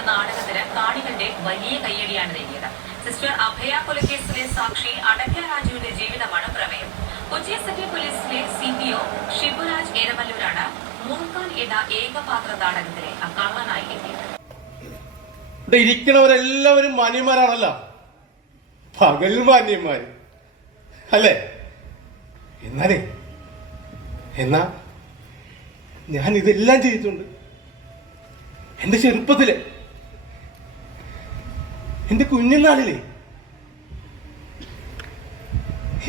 എന്ന നാടകത്തിന് കാണികളുടെ വലിയ കയ്യടിയാണ് നേടിയത്. സിസ്റ്റർ അഭയ കൊലക്കേസിലെ സാക്ഷി അടക്ക രാജുവിന്റെ ജീവിതമാണ് പ്രമേയം. കൊച്ചി സിറ്റി പോലീസിലെ സി പി ഒ ഷിബുരാജ് ഏരമല്ലൂരാണ് മൂർഖാൻ എന്ന ഏകപാത്ര നാടകത്തിലെ കള്ളനായി എത്തിയത്. ഇരിക്കണവരെല്ലാവരും മാന്യന്മാരാണല്ലോ. പകൽ മാന്യന്മാർ അല്ലേ? എന്നാലേ എന്നാ ഞാൻ ഇതെല്ലാം ചെയ്തിട്ടുണ്ട്. എന്റെ ചെറുപ്പത്തിൽ എന്റെ കുഞ്ഞുനാളിലെ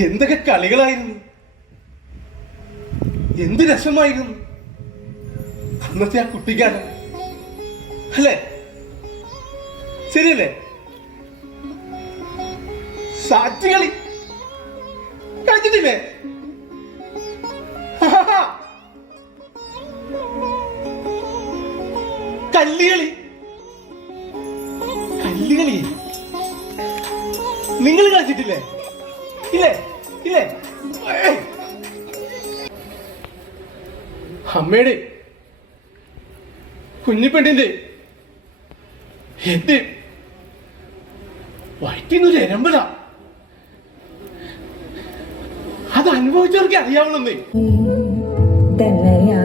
എന്തൊക്കെ കളികളായിരുന്നു. എന്ത് രസമായിരുന്നു. അന്നത്തെ ആ കുട്ടിക്കാലം. അല്ലേ? ശരിയല്ലേ? സാറ്റ് കളി. കളിച്ചിട്ടില്ലേ കല്ലുകളി. കല്ലുകളി നിങ്ങൾ കളിച്ചിട്ടില്ലേ? ഇല്ലേ? ഇല്ലേ. അമ്മയുടെ കുഞ്ഞിപ്പെണ്ണിന്റെ എന്റെ വയറ്റിന്നൊരു എരമ്പല അത് അനുഭവിച്ചവർക്ക് അറിയാവണമെന്നേ തന്നെയാ